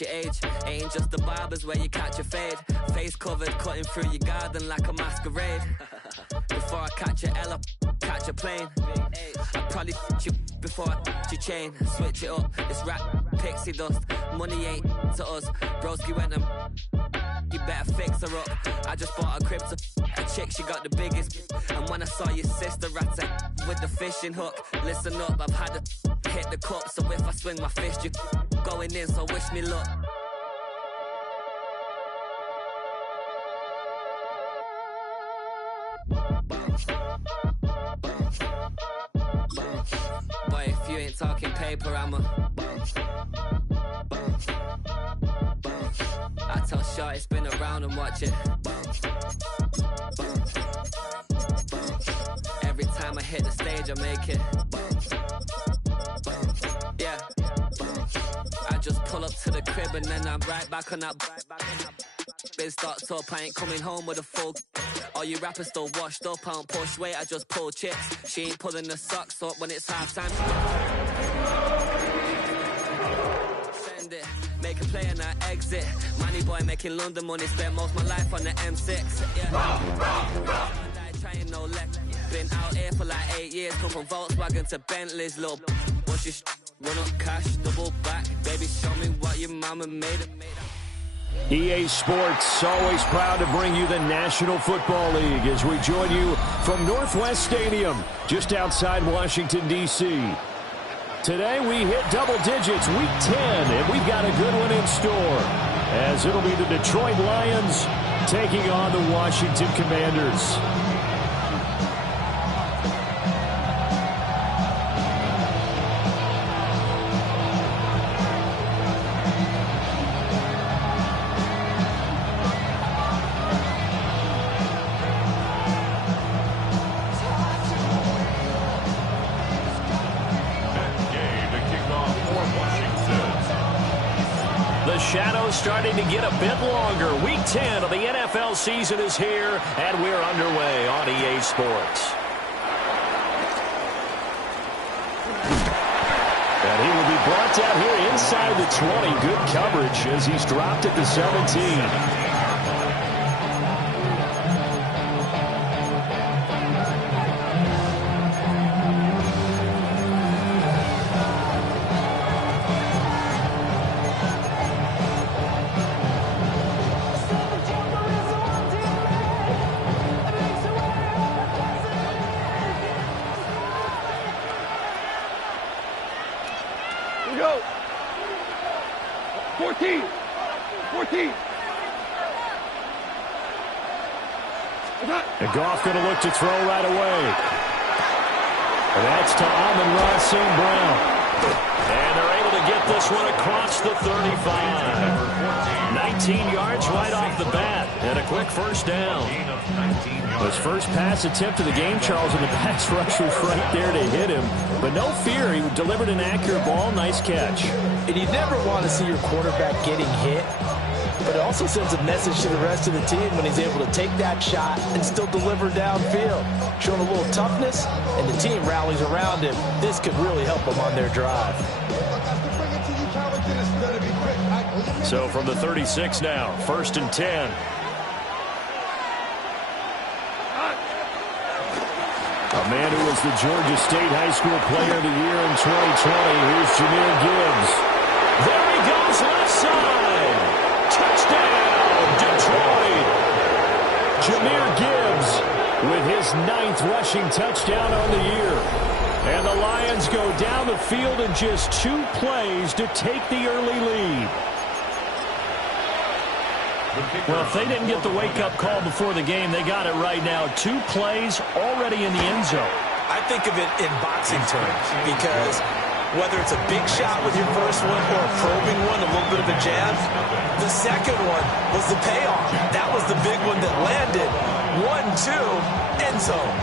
match your age. Ain't just the barbers where you catch a fade. Face covered, cutting through your garden like a masquerade. Before I catch a L up, catch a plane. I'd probably you before I your chain. Switch it up, it's rap, pixie dust. Money ain't to us. Broski went and you better fix her up. I just bought a crib to a chick, she got the biggest. And when I saw your sister at with the fishing hook, listen up, I've had to hit the cup. So if I swing my fist, you going in, so wish me luck. Boy, if you ain't talking paper, I'm a I tell Short it's been around and watch it. Every time I hit the stage, I make it. Yeah. I just pull up to the crib and then I'm right back on that. Been stocked up, I ain't coming home with a full. All you rappers still washed up, I don't push weight, I just pull chips. She ain't pulling the socks up when it's halftime. Send it, make a play and I exit. Money boy making London money, spent most of my life on the M6. Yeah. Trying no leg. Been out here for like 8 years, come from Volkswagen to Bentley's, little. What's your run up cash, double back, baby, show me what your mama made it. EA Sports, always proud to bring you the National Football League as we join you from Northwest Stadium, just outside Washington, D.C. Today we hit double digits, Week 10, and we've got a good one in store, as it'll be the Detroit Lions taking on the Washington Commanders. Shadows starting to get a bit longer. Week 10 of the NFL season is here, and we're underway on EA Sports. And he will be brought down here inside the 20. Good coverage as he's dropped at the 17. Go. 14. 14. And Goff going to look to throw right away. And that's to Amon-Ra St. Brown. And they're able to get this one across the 35. 19 yards right off the bat. And a quick first down. His first pass attempt of the game, Charles, and the pass rush was right there to hit him. But no fear, he delivered an accurate ball. Nice catch. And you never want to see your quarterback getting hit, but it also sends a message to the rest of the team when he's able to take that shot and still deliver downfield. Showing a little toughness, and the team rallies around him. This could really help them on their drive. So from the 36 now, 1st and 10. A man who was the Georgia State High School Player of the Year in 2020. Here's Jahmyr Gibbs. There he goes, left side. Touchdown, Detroit. Jahmyr Gibbs with his 9th rushing touchdown on the year. And the Lions go down the field in just 2 plays to take the early lead. Well, if they didn't get the wake-up call before the game, they got it right now. 2 plays already in the end zone. I think of it in boxing terms because whether it's a big shot with your first one or a probing one, a little bit of a jab, the second one was the payoff. That was the big one that landed. 1-2, end zone.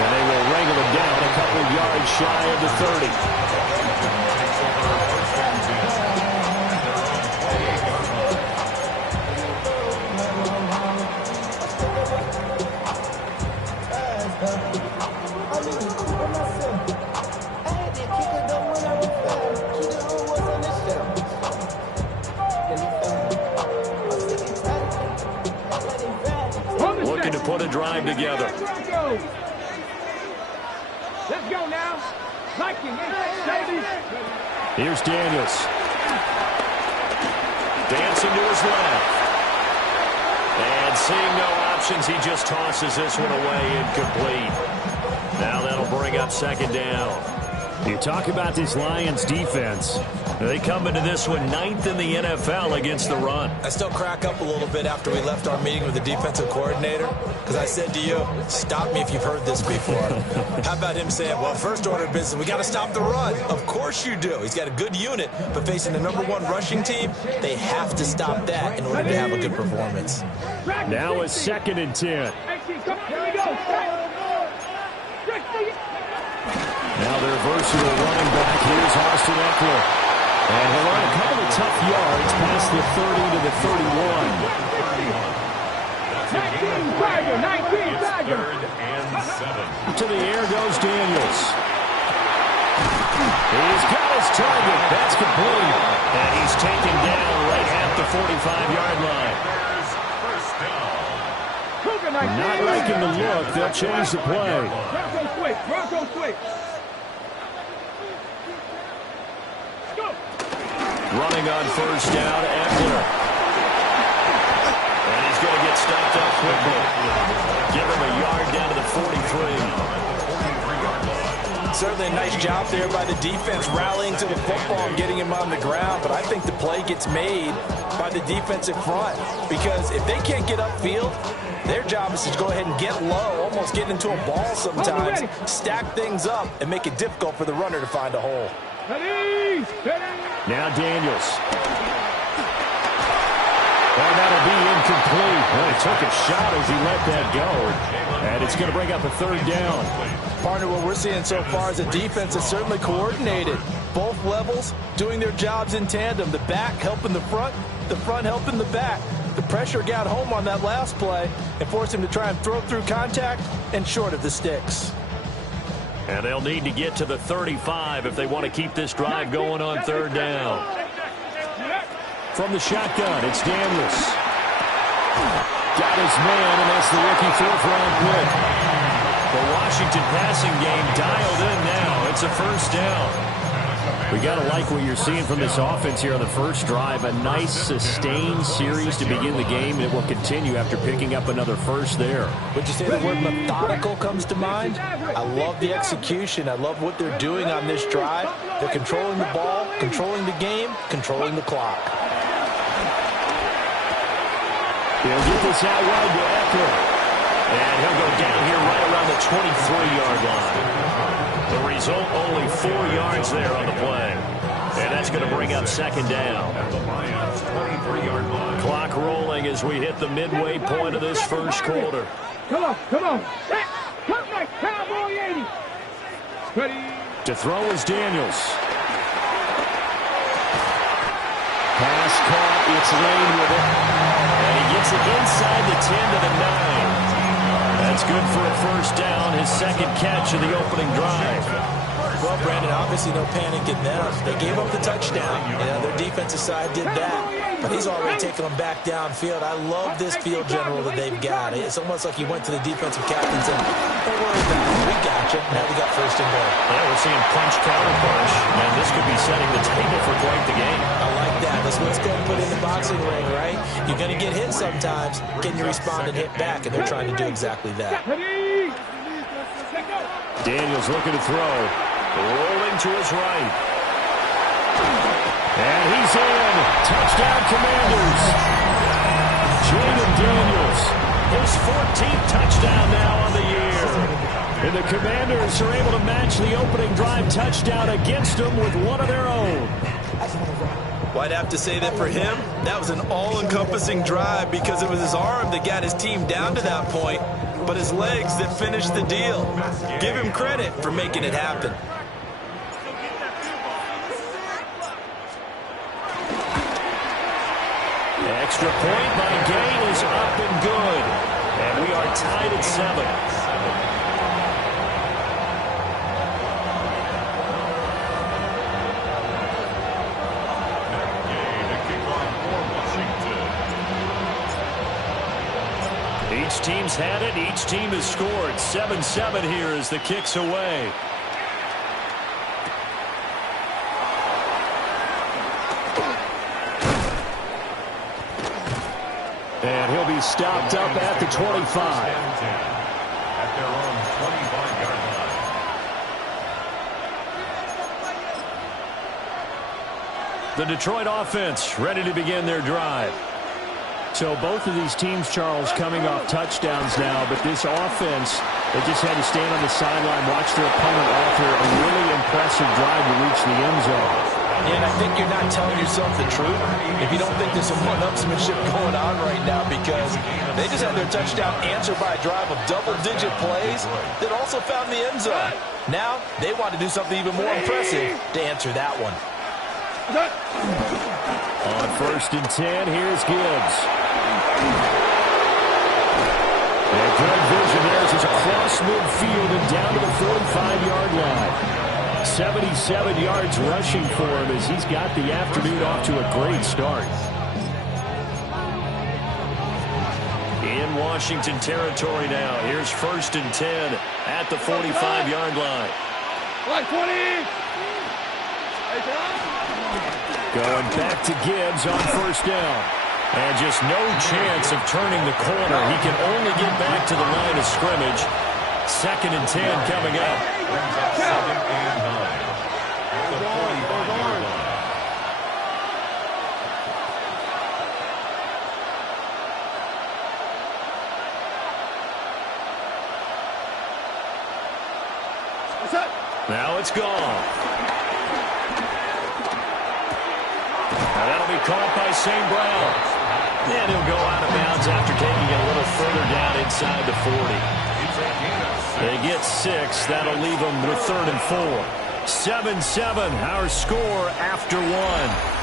And they will wrangle him down a couple of yards shy of the 30. drive together. Let's go now. Here's Daniels. Dancing to his left. And seeing no options, he just tosses this one away incomplete. Now that'll bring up second down. You talk about this Lions defense. They come into this one 9th in the NFL against the run. I still crack up a little bit after we left our meeting with the defensive coordinator because I said to you, stop me if you've heard this before. How about him saying, well, first order of business, we got to stop the run. Of course you do. He's got a good unit, but facing the #1 rushing team, they have to stop that in order to have a good performance. Now it's 2nd and 10. Now their versatile running back. Here's Austin Eckler. And he'll run a couple of tough yards past the 30 to the 31. 19 Tiger. To the air goes Daniels. He's got his target. That's complete. And he's taken down right at the 45-yard line. Not liking the look. They'll change the play. Bronco switch. Running on first down, Eckler. And he's going to get stopped up quickly. Give him a yard down to the 43. Certainly a nice job there by the defense rallying to the football and getting him on the ground. But I think the play gets made by the defensive front because if they can't get upfield, their job is to go ahead and get low, almost get into a ball sometimes, stack things up, and make it difficult for the runner to find a hole. Now Daniels. And that'll be incomplete. Well, he took a shot as he let that go. And it's going to bring up a 3rd down. Partner, what we're seeing so far is a defense that's certainly coordinated. Both levels doing their jobs in tandem. The back helping the front helping the back. The pressure got home on that last play and forced him to try and throw through contact and short of the sticks. And they'll need to get to the 35 if they want to keep this drive going on 3rd down. From the shotgun, it's Daniels. Got his man, and that's the rookie 4th-round pick. The Washington passing game dialed in now. It's a 1st down. We got to like what you're seeing from this offense here on the first drive. A nice, sustained series to begin the game, and it will continue after picking up another first there. Would you say the word methodical comes to mind? I love the execution. I love what they're doing on this drive. They're controlling the ball, controlling the game, controlling the clock. He'll get this out wide to Eckler. And he'll go down here right around the 23-yard line. The result, only 4 yards there on the play. And that's going to bring up 2nd down. Clock rolling as we hit the midway point of this first quarter. Come on. Come like Cowboy 80. Ready. To throw is Daniels. Pass caught. It's Lane with it. And he gets it inside the 10 to the 9. That's good for a 1st down, his 2nd catch of the opening drive. Well, Brandon, obviously no panic in them. They gave up the touchdown. Their defensive side did that. But he's already taken them back downfield. I love this field general that they've got. It's almost like he went to the defensive captain and said, don't worry about it. We got you. Now we got 1st and goal. Yeah, we're seeing punch, counter punch. And this could be setting the table for quite the game. I like that. That's what it's going to put in the boxing ring, right? You're going to get hit sometimes. Can you respond and hit back? And they're trying to do exactly that. Daniels looking to throw. Rolling to his right. And he's in. Touchdown, Commanders. Jaden Daniels, his 14th touchdown now on the year. And the Commanders are able to match the opening drive touchdown against them with one of their own. Well, I'd have to say that for him, that was an all-encompassing drive because it was his arm that got his team down to that point, but his legs that finished the deal. Give him credit for making it happen. Extra point by Gain is up and good. And we are tied at 7. Each Both teams had it. Each team has scored. 7-7 here as the kick's away. And he'll be stopped up at the 25. At their own 25-yard line. The Detroit offense ready to begin their drive. So both of these teams, Charles, coming off touchdowns now, but this offense, they just had to stand on the sideline, watch their opponent author a really impressive drive to reach the end zone. And I think you're not telling yourself the truth if you don't think there's some one-upsmanship going on right now, because they just had their touchdown answered by a drive of double-digit plays that also found the end zone. Now they want to do something even more impressive to answer that one. On 1st and 10, here's Gibbs. And good vision there as he's across midfield and down to the 45-yard line. 77 yards rushing for him as he's got the afternoon off to a great start. In Washington territory now. Here's 1st and 10 at the 45-yard line. 20. Going back to Gibbs on 1st down. And just no chance of turning the corner. He can only get back to the line of scrimmage. 2nd and 10 coming up. 2nd and 9 at the 45-yard line. Now it's gone. Now that'll be caught by St. Brown. And he'll go out of bounds after taking it a little further down inside the 40. They get 6. That'll leave them with 3rd and 4. 7-7, our score after 1.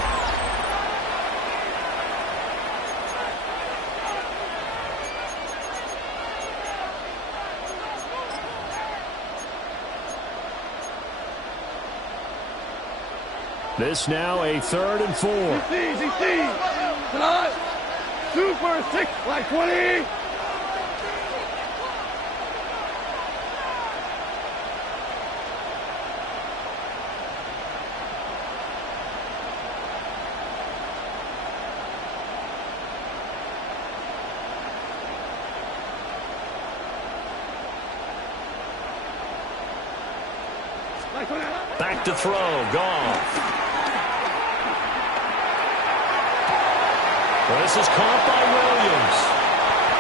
This now a 3rd and 4. Tonight, 2 for 6, like 20. Back to throw, Goff. Well, this is caught by Williams.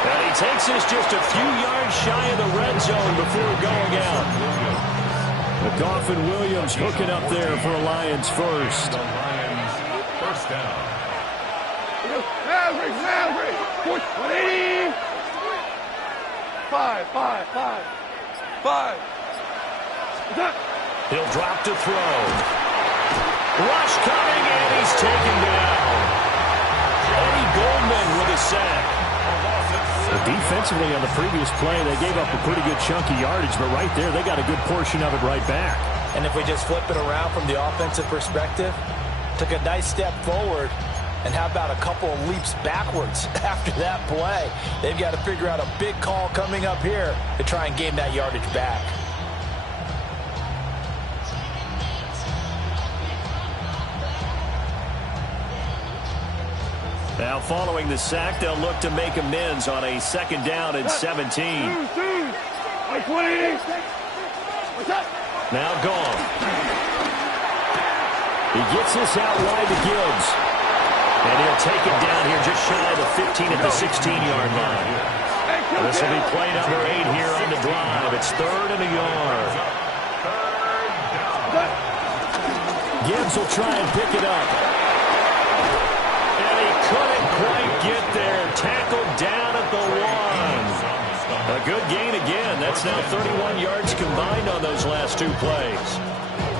And he takes this just a few yards shy of the red zone before going out. But Goff and Williams hooking up there for a Lions first. The Lions first down. Average. Push 20. 5. He'll drop to throw. Rush coming, and he's taken down. Eddie Goldman with a sack. But defensively on the previous play, they gave up a pretty good chunky yardage, but right there, they got a good portion of it right back. And if we just flip it around from the offensive perspective, took a nice step forward, and how about a couple of leaps backwards after that play? They've got to figure out a big call coming up here to try and gain that yardage back. Now following the sack, they'll look to make amends on a 2nd down and 17. Now Goff. He gets this out wide to Gibbs. And he'll take it down here just shy of the 15 at the 16-yard line. This will be play number 8 here on the drive. It's 3rd and a yard. Gibbs will try and pick it up. Couldn't quite get there. Tackled down at the 1. A good gain again. That's now 31 yards combined on those last 2 plays.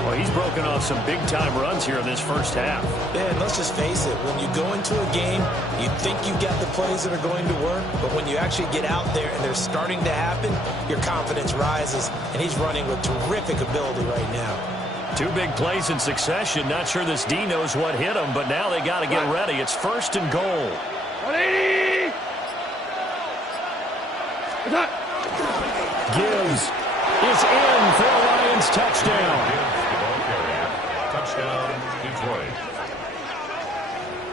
Well, he's broken off some big-time runs here in this first half. Yeah, and let's just face it. When you go into a game, you think you got the plays that are going to work, but when you actually get out there and they're starting to happen, your confidence rises, and he's running with terrific ability right now. 2 big plays in succession. Not sure this D knows what hit him, but now they got to get ready. It's 1st and goal. 180. Gibbs is in for a Lions touchdown. Touchdown, Detroit.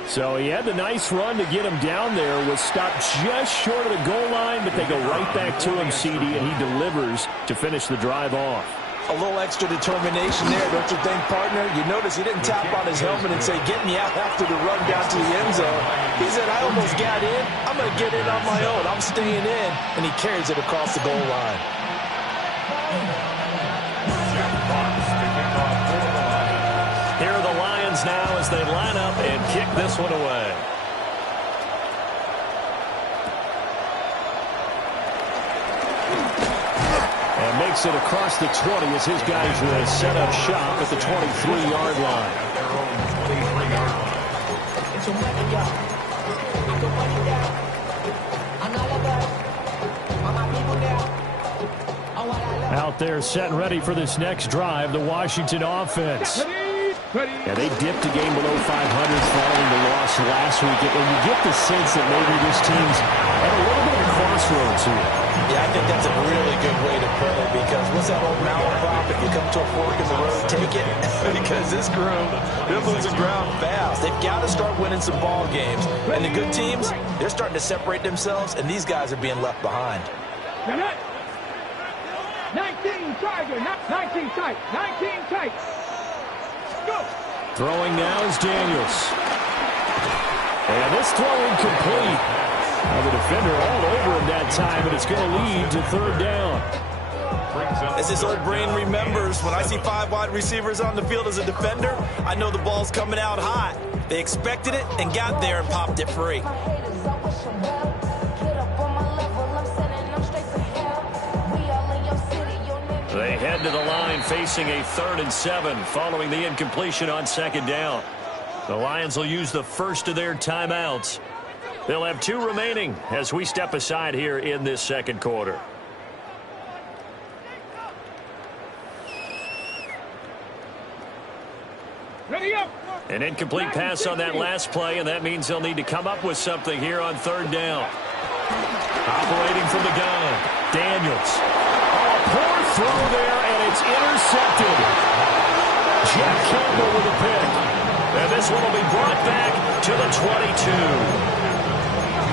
So he had the nice run to get him down there, was stopped just short of the goal line, but they go right back to him, CD, and he delivers to finish the drive off. A little extra determination there, don't you think, partner? You notice he didn't tap on his helmet and say, get me out after the run down to the end zone. He said, I almost got in. I'm going to get in on my own. I'm staying in. And he carries it across the goal line. Here are the Lions now as they line up and kick this one away. And makes it across the 20 as his guys will set up shop at the 23-yard line. Out there set and ready for this next drive, the Washington offense. Yeah, they dipped a game below 500 following the loss last week. And you get the sense that maybe this team's at a little bit of a crossroads here. Yeah, I think that's a really good way to put it, because what's that old malaprop? If you come to a fork in the road, take it. Because this group, they're losing ground fast. They've got to start winning some ball games. And the good teams, they're starting to separate themselves, and these guys are being left behind. 19 Tiger, 19 tight, 19 tight. Go. Throwing now is Daniels. And this throw incomplete. The defender all over him that time, and it's going to lead to third down. As this old brain remembers, when I see 5 wide receivers on the field as a defender, I know the ball's coming out hot. They expected it and got there and popped it free. They head to the line facing a 3rd and 7 following the incompletion on 2nd down. The Lions will use the first of their timeouts. They'll have 2 remaining as we step aside here in this 2nd quarter. Ready up. An incomplete pass on that last play, and that means they'll need to come up with something here on 3rd down. Operating from the gun, Daniels. Oh, poor throw there, and it's intercepted. Jack Campbell with a pick. And this one will be brought back to the 22.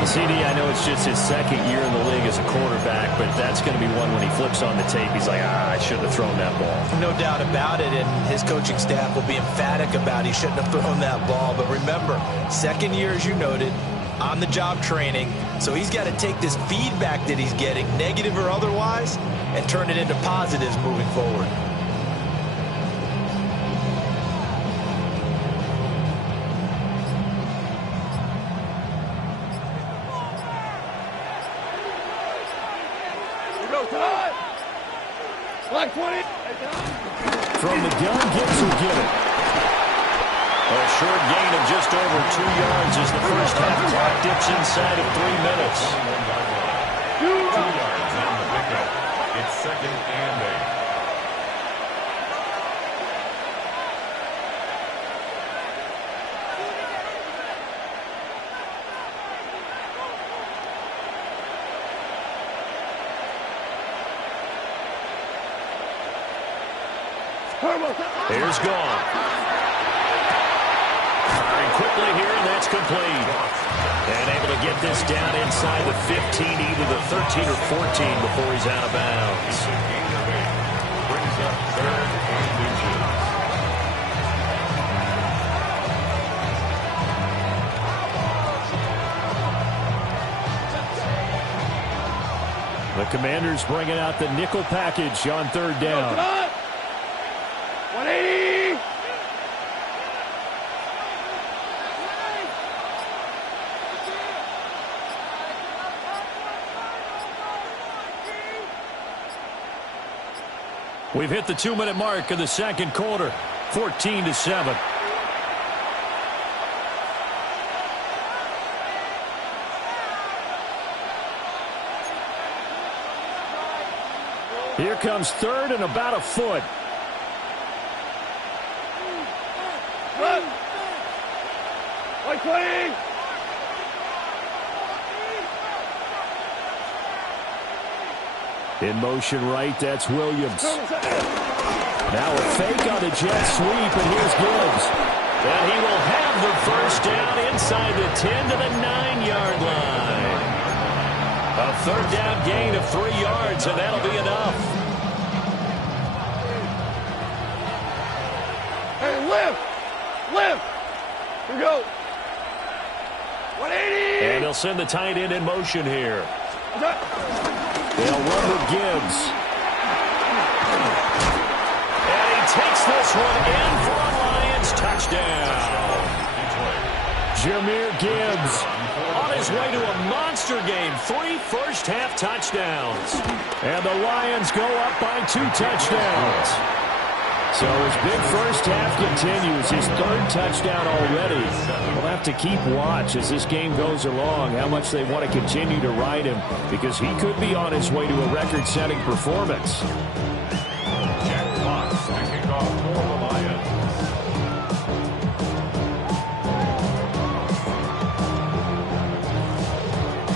CD, I know it's just his 2nd year in the league as a quarterback, but that's going to be one when he flips on the tape, he's like, I shouldn't have thrown that ball. No doubt about it, and his coaching staff will be emphatic about he shouldn't have thrown that ball. But remember, 2nd year, as you noted, on-the-job training, so he's got to take this feedback that he's getting, negative or otherwise, and turn it into positives moving forward. Like 20. From the gun, Gibbs will get it. A short gain of just over 2 yards as the first half clock dips inside of 3 minutes. 2 yards on the pickup. It's 2nd and 8. Here's gone. Firing quickly here, and that's complete. And able to get this down inside the 15, either the 13 or 14 before he's out of bounds. Brings up 3rd and inches. The Commanders bringing out the nickel package on 3rd down. 180. We've hit the 2-minute mark of the 2nd quarter, 14-7. Here comes 3rd and about a foot. Like 20. In motion right, that's Williams. Now a fake on the jet sweep, and here's Gibbs. And he will have the first down inside the 10 to the 9-yard line. A third down gain of 3 yards, and that'll be enough. Hey, lift. Here we go. 180. And they'll send the tight end in motion here. They'll run with Gibbs. And he takes this one in for a Lions touchdown. Jahmyr Gibbs on his way to a monster game. 3 first-half touchdowns. And the Lions go up by 2 touchdowns. So his big first half continues. His 3rd touchdown already. We'll have to keep watch as this game goes along, how much they want to continue to ride him, because he could be on his way to a record-setting performance. Jack Fox to kick off for the Lions.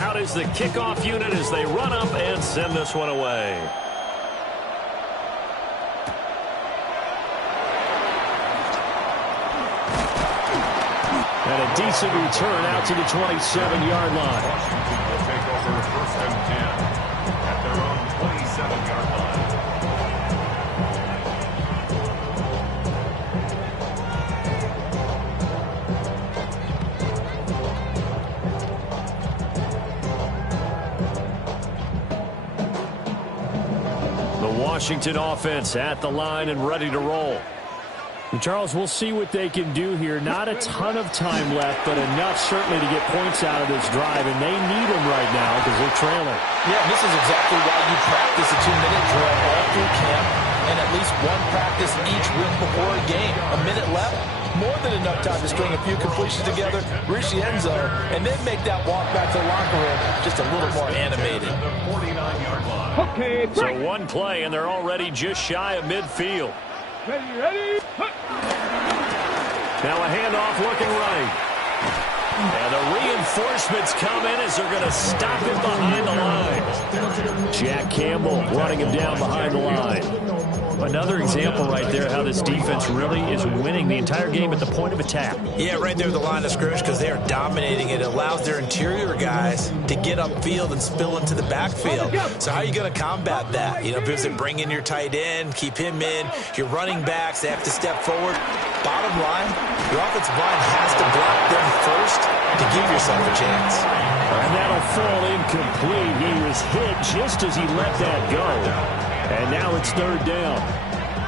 Out is the kickoff unit as they run up and send this one away. And a decent return out to the 27-yard line. Washington will take over 1st and 10 at their own 27-yard line. The Washington offense at the line and ready to roll. And Charles, we'll see what they can do here. Not a ton of time left, but enough certainly to get points out of this drive, and they need them right now because they're trailing. Yeah, this is exactly why you practice a 2-minute drill all through camp and at least one practice each week before a game. A minute left, more than enough time to string a few completions together, reach the end zone, and then make that walk back to the locker room just a little more animated. Okay, So one play, and they're already just shy of midfield. Ready. Now a handoff looking right. And the reinforcements come in as they're going to stop him behind the line. Jack Campbell running him down behind the line. Another example right there how this defense really is winning the entire game at the point of attack. Yeah, right there at the line of scrimmage because they are dominating it. It allows their interior guys to get upfield and spill into the backfield. So how are you going to combat that? You know, because they bring in your tight end, keep him in. Your running backs, they have to step forward. Bottom line, your offensive line has to block them first to give yourself a chance. And that'll fall incomplete. He was hit just as he let that go. And now it's 3rd down.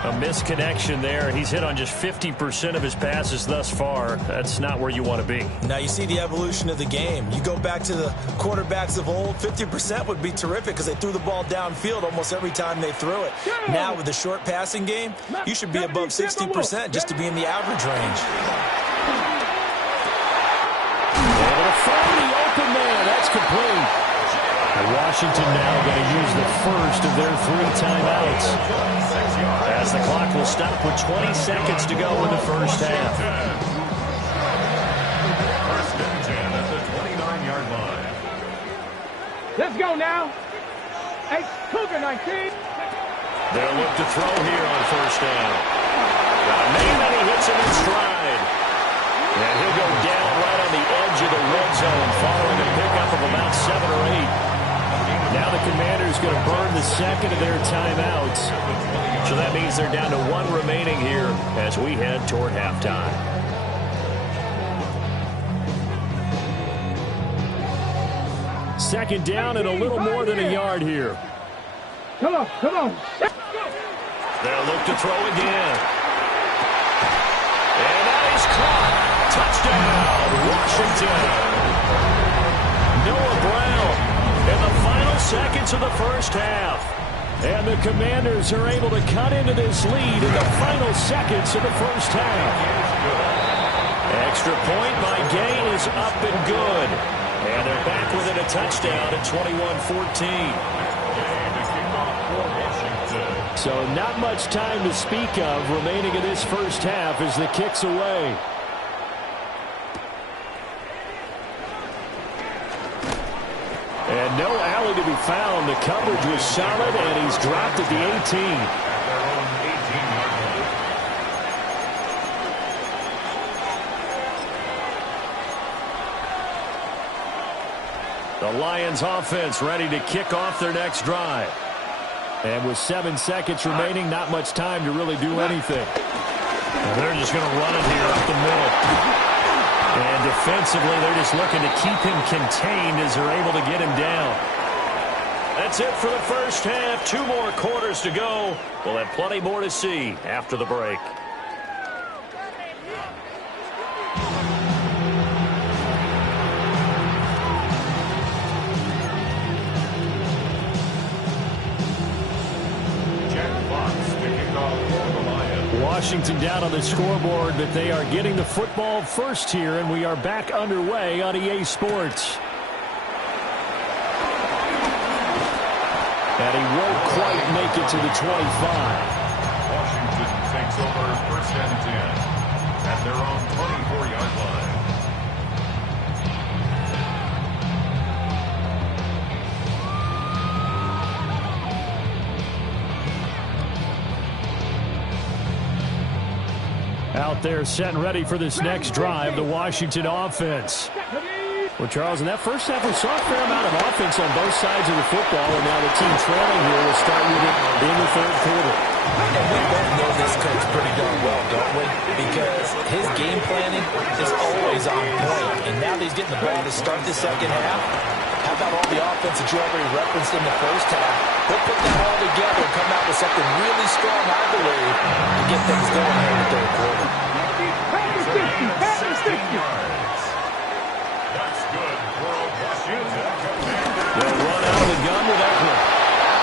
A misconnection there. He's hit on just 50% of his passes thus far. That's not where you want to be. Now you see the evolution of the game. You go back to the quarterbacks of old, 50% would be terrific because they threw the ball downfield almost every time they threw it. Now with the short passing game, you should be above 60% just to be in the average range. Able to find the open man. That's complete. And Washington now going to use the first of their 3 timeouts. As the clock will stop with 20 seconds to go in the first half. 1st and 10 at the 29-yard line. Let's go now. 8, Cougar 19. They'll look to throw here on 1st down. Got a man and he hits him in stride. And he'll go down right on the edge of the red zone following a pickup of about 7 or 8. Now the Commanders going to burn the second of their timeouts. So that means they're down to 1 remaining here as we head toward halftime. Second down and a little more than a yard here. Come on. They'll look to throw again. And that is caught. Touchdown, Washington. Noah Brown in the final seconds of the first half. And the Commanders are able to cut into this lead in the final seconds of the first half. Extra point by Gay is up and good. And they're back within a touchdown at 21-14. So not much time to speak of remaining in this first half as the kick's away. And And no alley to be found. The coverage was solid, and he's dropped at the 18. The Lions offense ready to kick off their next drive. And with 7 seconds remaining, not much time to really do anything. And they're just going to run it here up the middle. And defensively, they're just looking to keep him contained as they're able to get him down. That's it for the first half. 2 more quarters to go. We'll have plenty more to see after the break. Washington down on the scoreboard, but they are getting the football first here, and we are back underway on EA Sports. And he won't quite make it to the 25. Washington takes over 1st and 10 at their own 24-yard line. Out there set and ready for this next drive, the Washington offense. Well, Charles, in that first half, we saw a fair amount of offense on both sides of the football, and now the team trailing here will start with it in the 3rd quarter. And we both know this coach pretty darn well, don't we? Because his game planning is always on point, and now that he's getting the ball to start the second half, how about all the offense that you already referenced in the first half? He'll put that all together and come out with something really strong, I believe, to get things going here in the 3rd quarter. They'll run out of the gun with Eckler.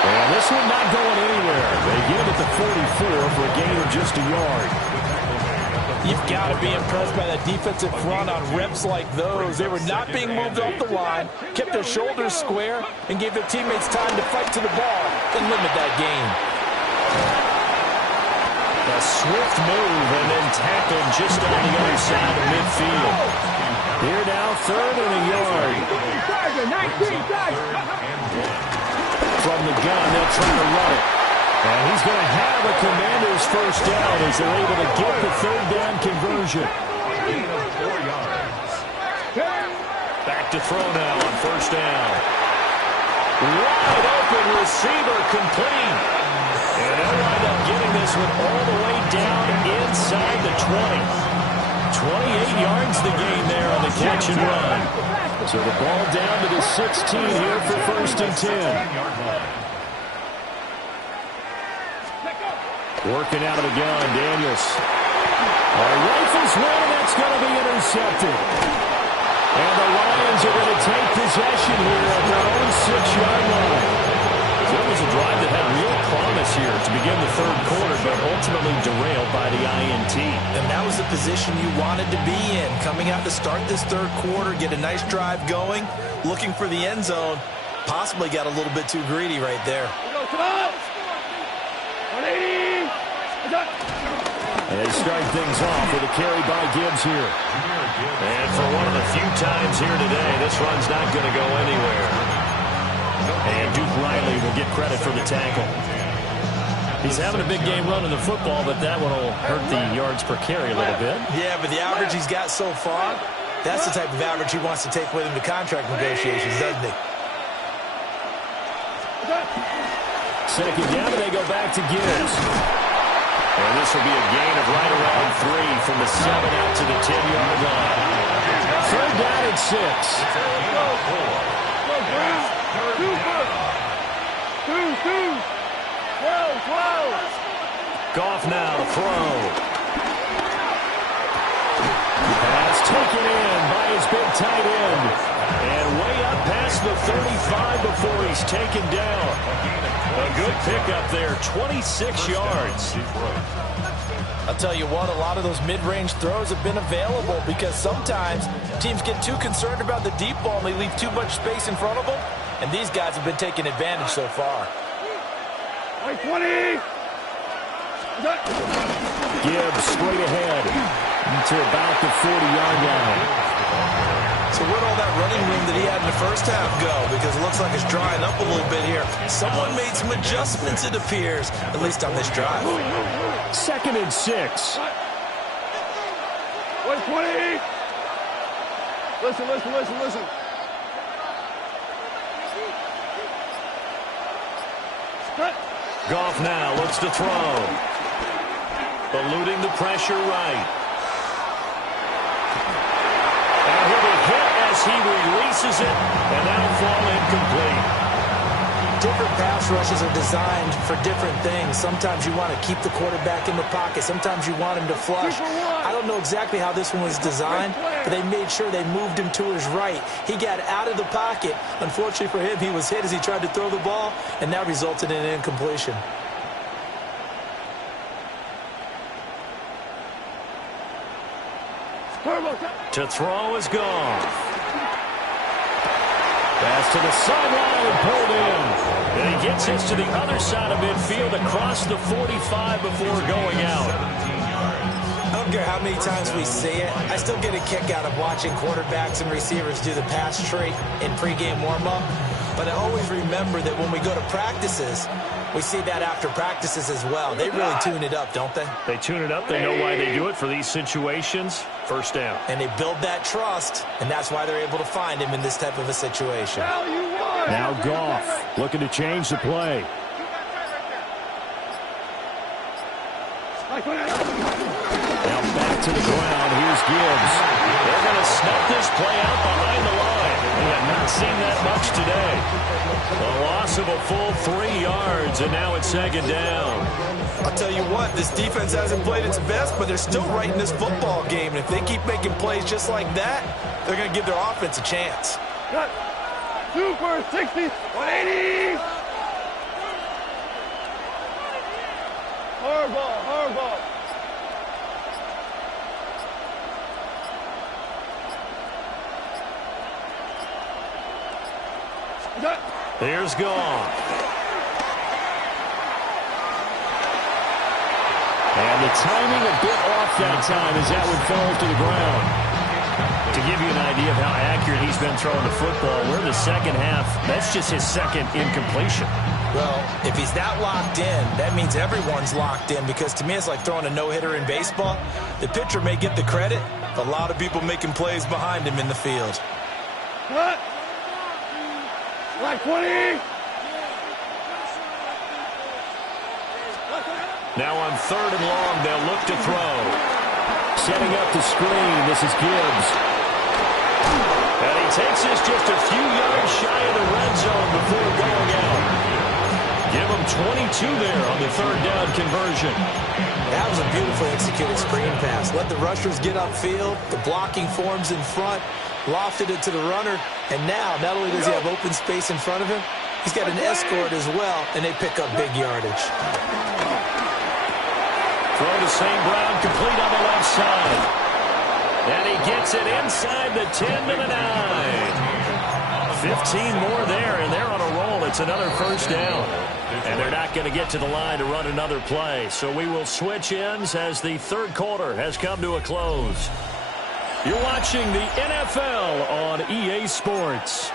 And this one not going anywhere. They get him at the 44 for a gain of just a yard. You've got to be impressed by that defensive front on reps like those. They were not being moved off the line, kept their shoulders square, and gave their teammates time to fight to the ball and limit that gain. A swift move and then tackled just on the other side of midfield. Here now, 3rd and a yard. From the gun, they'll try to run it. And he's going to have a Commanders first down as they're able to get the 3rd down conversion. Back to throw now on 1st down. Wide open receiver complete. And they'll wind up getting this one all the way down inside the 20. 28 yards the gain there on the catch and run. So the ball down to the 16 here for 1st and 10. Working out of the gun, Daniels. Rifles one, and that's going to be intercepted. And the Lions are going to take possession here at their own 6-yard line. So it was a drive that had real promise here to begin the 3rd quarter, but ultimately derailed by the INT. And that was the position you wanted to be in, coming out to start this 3rd quarter, get a nice drive going, looking for the end zone. Possibly got a little bit too greedy right there. And they start things off with a carry by Gibbs here. And for one of the few times here today, this run's not going to go anywhere. And Duke Riley will get credit for the tackle. He's having a big game running the football, but that one will hurt the yards per carry a little bit. Yeah, but the average he's got so far, that's the type of average he wants to take with him to contract negotiations, doesn't he? Second down, and they go back to Gibbs. And this will be a gain of right around 3 from the 7 out to the 10-yard line. 3rd down and 6. Goff now to throw. Pass taken in by his big tight end. And way up past the 35 before he's taken down. A good pickup there, 26 yards. I'll tell you what, a lot of those mid-range throws have been available because sometimes teams get too concerned about the deep ball and they leave too much space in front of them, and these guys have been taking advantage so far. 20! Gibbs straight ahead to about the 40-yard line. So where'd all that running room that he had in the first half go? Because it looks like it's drying up a little bit here. Someone made some adjustments, it appears, at least on this drive. 2nd and 6. 120. Listen. Goff now looks to throw. Eluding the pressure right. And he'll be hit as he releases it, and that'll fall incomplete. Different pass rushes are designed for different things. Sometimes you want to keep the quarterback in the pocket. Sometimes you want him to flush. I don't know exactly how this one was designed, but they made sure they moved him to his right. He got out of the pocket. Unfortunately for him, he was hit as he tried to throw the ball, and that resulted in an incompletion. To throw is gone. Pass to the sideline and pulled in. And he gets his to the other side of midfield across the 45 before going out. I don't care how many times we see it. I still get a kick out of watching quarterbacks and receivers do the pass trait in pregame warm-up. But I always remember that when we go to practices, we see that after practices as well. They really tune it up, don't they? They tune it up. They know why they do it for these situations. First down. And they build that trust, and that's why they're able to find him in this type of a situation. Now Goff looking to change the play. Now back to the ground. Here's Gibbs. They're going to snap this play out behind the line. We have not seen that much today. A loss of a full 3 yards, and now it's 2nd down. I'll tell you what, this defense hasn't played its best, but they're still right in this football game. And if they keep making plays just like that, they're going to give their offense a chance. Cut. 2 for 60. 180. Hard ball. Here's Goff. And the timing a bit off that time as that one falls to the ground. To give you an idea of how accurate he's been throwing the football, we're in the second half. That's just his 2nd incompletion. Well, if he's that locked in, that means everyone's locked in, because to me it's like throwing a no-hitter in baseball. The pitcher may get the credit, but a lot of people making plays behind him in the field. Cut. Like 20. Now on 3rd and long, they'll look to throw. Setting up the screen, this is Gibbs. And he takes this just a few yards shy of the red zone before going out. Give him 22 there on the 3rd down conversion. That was a beautifully executed screen pass. Let the rushers get upfield, the blocking forms in front, lofted it to the runner, and now not only does he have open space in front of him, he's got an escort as well, and they pick up big yardage. Throw to St. Brown, complete on the left side. And he gets it inside the 10 to the 9. 15 more there, and they're on a roll. It's another 1st down. And they're not going to get to the line to run another play. So we will switch ends as the 3rd quarter has come to a close. You're watching the NFL on EA Sports.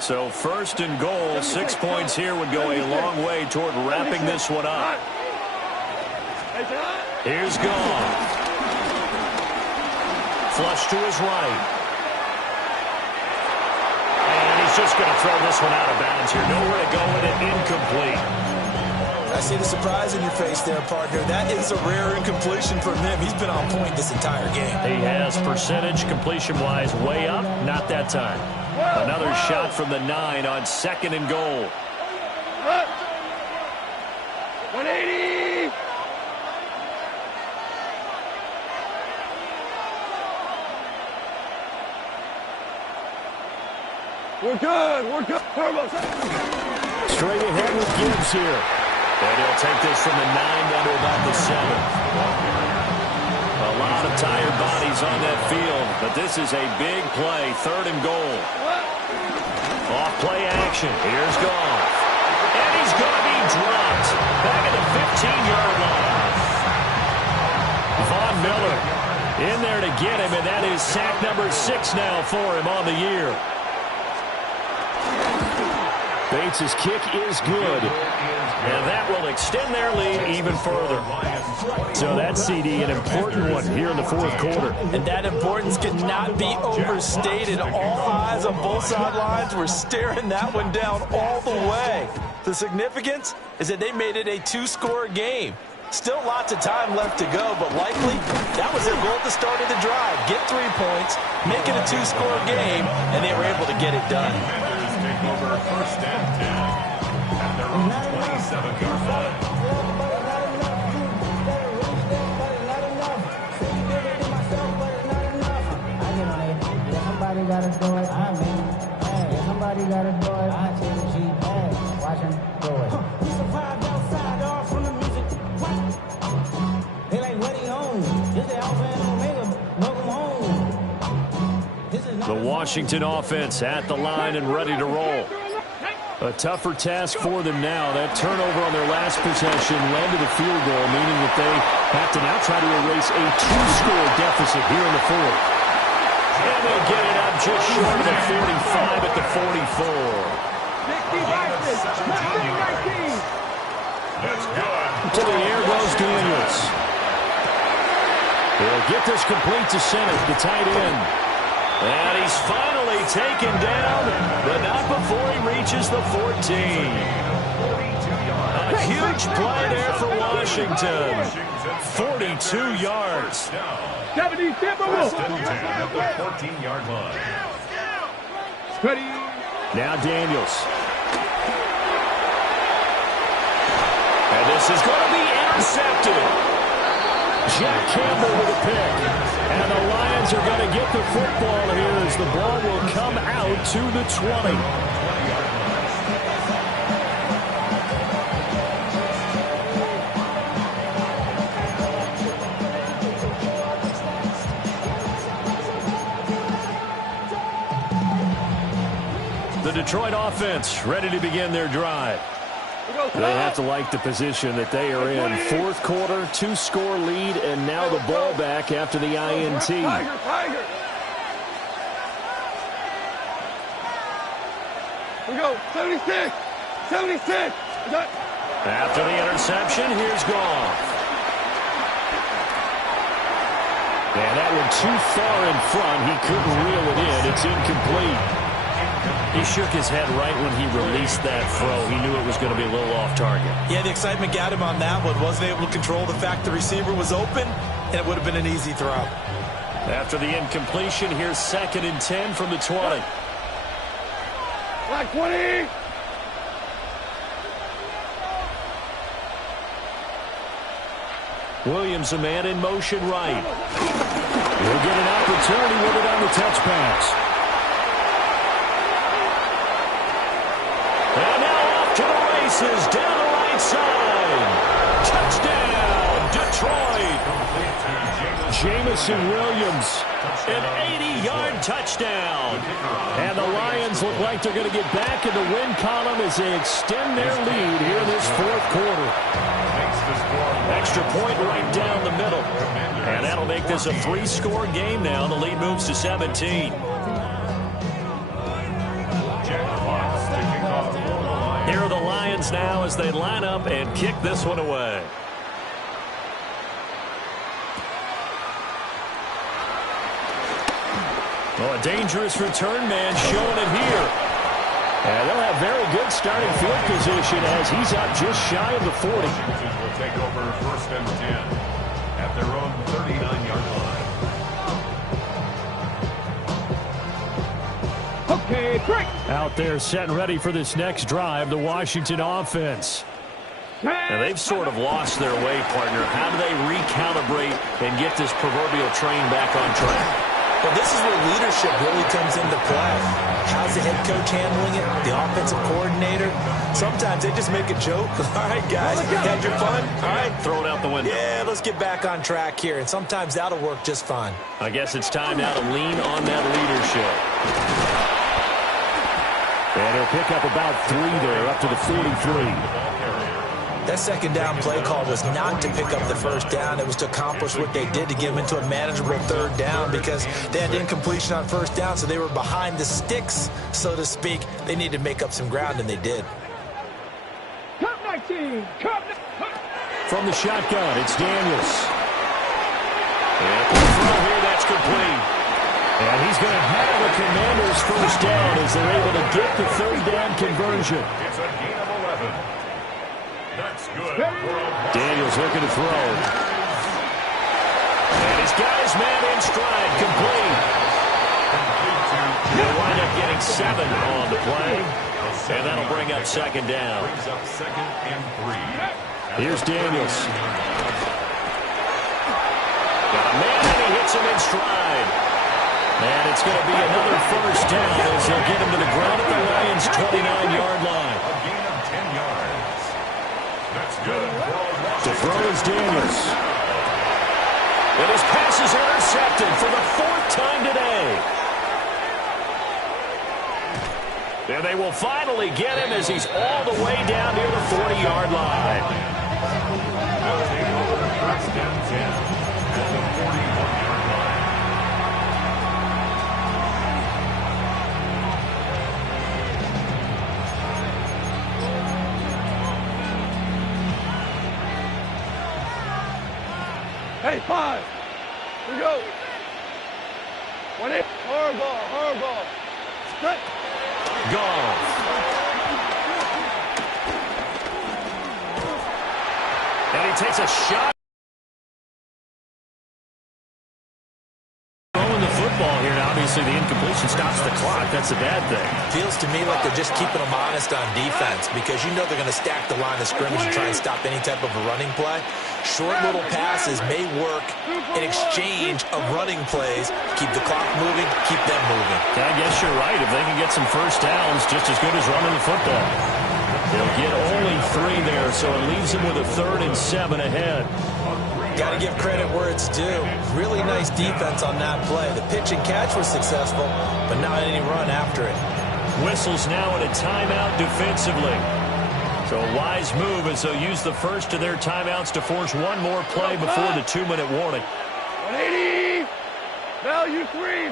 So 1st and goal, 6 points here would go a long way toward wrapping this one up. Here's Goff. Flush to his right. And he's just going to throw this one out of bounds here. Nowhere to go with it, incomplete. I see the surprise in your face there, partner. That is a rare incompletion from him. He's been on point this entire game. He has percentage completion-wise way up. Not that time. Another shot from the 9 on 2nd and goal. 180. We're good. Straight ahead with Gibbs here. And he'll take this from the 9 down to about the 7. A lot of tired bodies on that field, but this is a big play, 3rd and goal. Off play action. Here's Goff. And he's going to be dropped back at the 15-yard line. Von Miller in there to get him, and that is sack number 6 now for him on the year. Bates' kick is good, and that will extend their lead even further. So that CD, an important one here in the fourth quarter. And that importance cannot be overstated. All eyes on both sidelines were staring that one down all the way. The significance is that they made it a 2-score game. Still lots of time left to go, but likely that was their goal at the start of the drive. Get 3 points, make it a 2-score game, and they were able to get it done. Over first and 10 at their own 27-yard line. Somebody gotta do it. I mean, hey, somebody gotta do it. I take the G, hey, watch him do it. We survived outside, all from the music. What? They like, what he on? This is Alpha and Omega. Welcome home. This is The Washington offense at the line and ready to roll. A tougher task for them now. That turnover on their last possession led to the field goal, meaning that they have to now try to erase a 2-score deficit here in the fourth. And they get it up just short of the 45 at the 44. To the air goes Daniels. He'll get this complete to center, the tight end. And he's finally taken down, but not before he reaches the 14. A huge play there for Washington. 42 yards. 70, step at the 14-yard line. Ready. Now Daniels. And this is going to be intercepted. Jack Campbell with a pick. And the Lions are going to get the football here as the ball will come out to the 20. The Detroit offense ready to begin their drive. They have to like the position that they are in. Fourth quarter, 2-score lead, and now the ball back after the INT. We go, 76, 76. After the interception, here's Goff. And that one too far in front. He couldn't reel it in. It's incomplete. He shook his head right when he released that throw. He knew it was going to be a little off target. Yeah, the excitement got him on that one. Wasn't able to control the fact the receiver was open, and it would have been an easy throw. After the incompletion, here's 2nd and 10 from the 20. Like 20. Williams, a man in motion right. He'll get an opportunity with it on the touch pass. And now off to the races, down the right side. Touchdown, Detroit. Jamison Williams, an 80-yard touchdown. And the Lions look like they're going to get back in the win column as they extend their lead here in this fourth quarter. Extra point right down the middle. And that'll make this a 3-score game now. The lead moves to 17. Here are the Lions now as they line up and kick this one away. Oh, a dangerous return man showing it here. And they'll have very good starting field position as he's up just shy of the 40. Washington will take over 1st and 10 at their own 39-yard line. Okay, great. Out there set and ready for this next drive, the Washington offense. Now they've sort of lost their way, partner. How do they recalibrate and get this proverbial train back on track? Well, this is where leadership really comes into play. How's the head coach handling it? The offensive coordinator? Sometimes they just make a joke. All right, guys, had your fun? All right, Throw it out the window. Yeah, let's get back on track here. And sometimes that'll work just fine. I guess it's time now to lean on that leadership. And he'll pick up about 3 there, up to the 43. That second down play call was not to pick up the first down. It was to accomplish what they did, to get them into a manageable third down, because they had incompletion on first down, so they were behind the sticks, so to speak. They needed to make up some ground, and they did. From the shotgun, it's Daniels. And the throw here, that's complete. And he's going to have a Commanders first down as they're able to get the third down conversion. It's a gain of 11. That's good. Daniels looking to throw. And he's got his man in stride, complete. He'll wind up getting 7 on the play. And that'll bring up second down. Brings up 2nd and 3. Here's Daniels. Got a man, and he hits him in stride. And it's going to be another first down as they'll get him to the ground at the Lions' 29-yard line. A gain of 10 yards. That's good. To throw is Daniels. And his pass is intercepted for the 4th time today. And they will finally get him as he's all the way down near the 40-yard line. They'll take over first and 10 at the 41-yard line. Hey, 5. Here we go. 1-8. Hard ball. Split. Goff. And he takes a shot. Throwing the football here, and obviously the incompletion stops the clock. That's a bad thing. Feels to me like they're just keeping them honest on defense, because you know they're going to stack the line of scrimmage and try and stop any type of a running play. Short little passes may work in exchange of running plays. Keep the clock moving, keep them moving. I guess you're right. If they can get some first downs, just as good as running the football. They'll get only 3 there, so it leaves them with a 3rd and 7 ahead. Got to give credit where it's due. Really nice defense on that play. The pitch and catch was successful, but not any run after it. Whistles now in a timeout defensively. So a wise move as they'll use the first of their timeouts to force one more play before the 2-minute warning. 180. Value 3.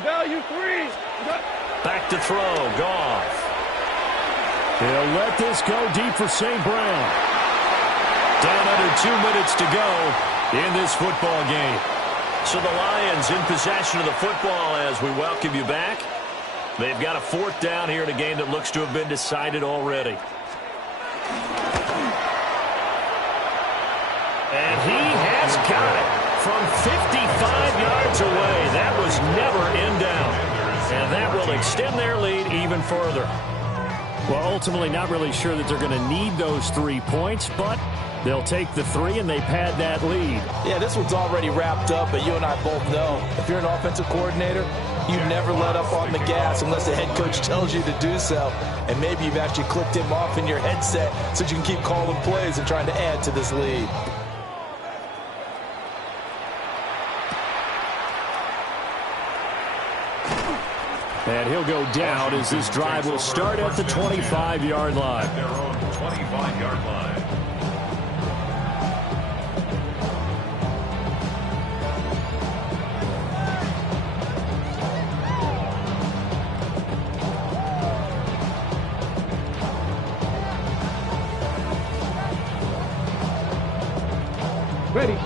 Back to throw. Goff. He'll let this go deep for St. Brown. Down under 2 minutes to go in this football game. So the Lions in possession of the football as we welcome you back. They've got a 4th down here in a game that looks to have been decided already. And he has got it from 55 yards away. That was never in down. And that will extend their lead even further. Well, ultimately not really sure that they're going to need those 3 points, but they'll take the 3 and they pad that lead. Yeah, this one's already wrapped up, but you and I both know if you're an offensive coordinator, you never let up on the gas unless the head coach tells you to do so. And maybe you've actually clicked him off in your headset so you can keep calling plays and trying to add to this lead. And he'll go down as this drive will start at the 25-yard line. At their own 25-yard line.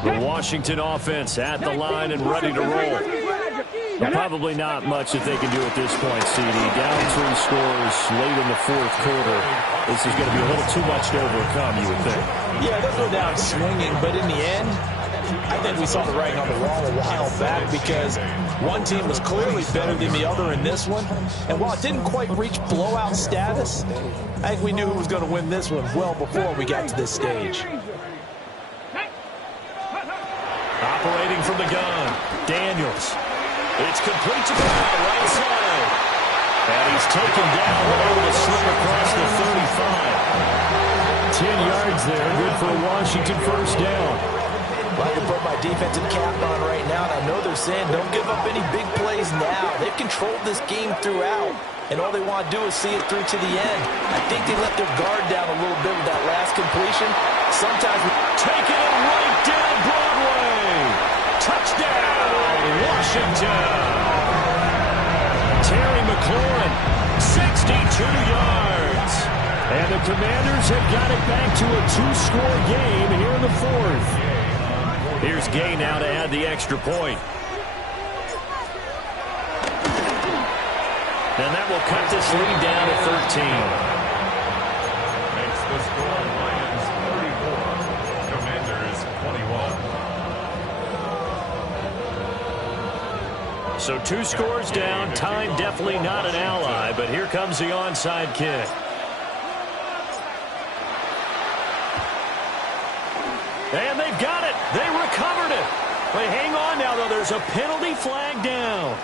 The Washington offense at the line and ready to roll. But probably not much that they can do at this point, CD. Down 3 scores late in the 4th quarter. This is going to be a little too much to overcome, you would think. Yeah, they'll go down swinging, but in the end, I think we saw the writing on the wall a while back, because one team was clearly better than the other in this one. And while it didn't quite reach blowout status, I think we knew who was going to win this one well before we got to this stage. Operating from the gun, Daniels. It's complete to the right side. And he's taken down below the slip across the 35. 10 yards there, good for a Washington first down. Well, I can put my defensive cap on right now, and I know they're saying don't give up any big plays now. They've controlled this game throughout, and all they want to do is see it through to the end. I think they let their guard down a little bit with that last completion. Sometimes taking it right down Broadway. Touchdown, Washington. Terry McLaurin, 62 yards. And the Commanders have got it back to a 2-score game here in the fourth. Here's Gay now to add the extra point. And that will cut this lead down to 13. Makes the score Lions 34, Commanders 21. So 2 scores down. Time definitely not an ally, but here comes the onside kick. And they've got it. They recovered it. They hang on now, though. There's a penalty flag down.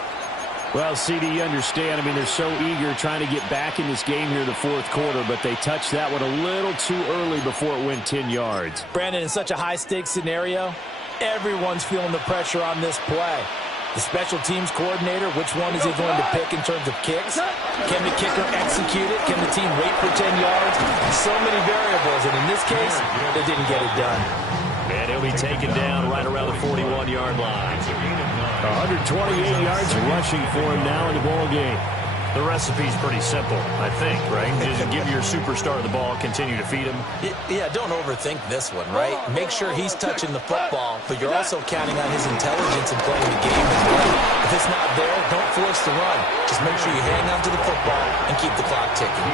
Well, CD, you understand. I mean, they're so eager trying to get back in this game here in the fourth quarter, but they touched that one a little too early before it went 10 yards. Brandon, in such a high-stakes scenario, everyone's feeling the pressure on this play. The special teams coordinator, which one is he going to pick in terms of kicks? Can the kicker execute it? Can the team wait for 10 yards? So many variables, and in this case, they didn't get it done. And he'll be taken down right around the 41-yard line. 128 yards rushing for him now in the ball game. The recipe's pretty simple, I think, right? Just give your superstar the ball, continue to feed him. Yeah, don't overthink this one, right? Make sure he's touching the football, but you're also counting on his intelligence in playing the game as well. If it's not there, don't force the run. Just make sure you hang on to the football and keep the clock ticking.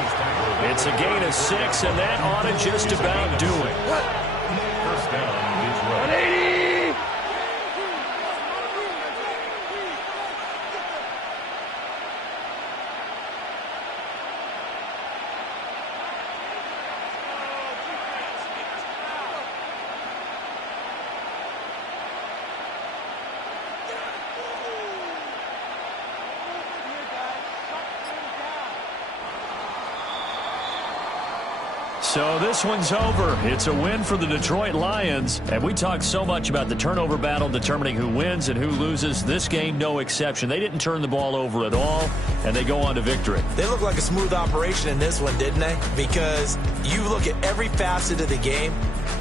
It's a gain of 6, and that ought to just about do it. First down, Detroit. 180! So this one's over. It's a win for the Detroit Lions. And we talked so much about the turnover battle determining who wins and who loses. This game, no exception. They didn't turn the ball over at all, and they go on to victory. They look like a smooth operation in this one, didn't they? Because you look at every facet of the game,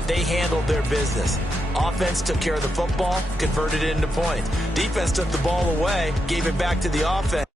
they handled their business. Offense took care of the football, converted it into points. Defense took the ball away, gave it back to the offense.